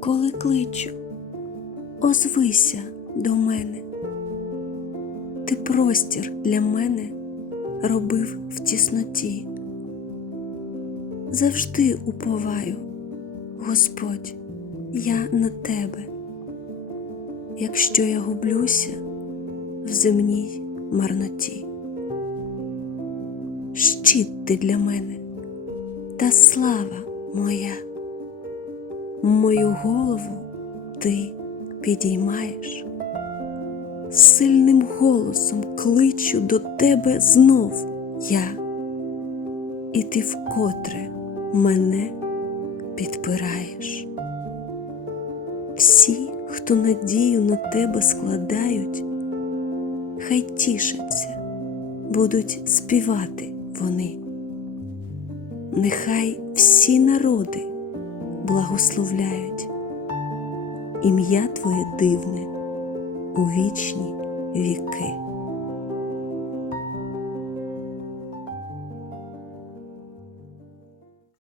коли кличу, озвися до мене. Ти простір для мене робив в тісноті. Завжди уповаю, Господь, я на тебе. Якщо я гублюся в земній марноті. Щит ти для мене та слава моя, мою голову ти підіймаєш, сильним голосом кличу до тебе знов я, і ти вкотре мене підпираєш. Всі, хто надію на тебе складають, хай тішаться, будуть співати вони. Нехай всі народи благословляють ім'я Твоє дивне у вічні віки.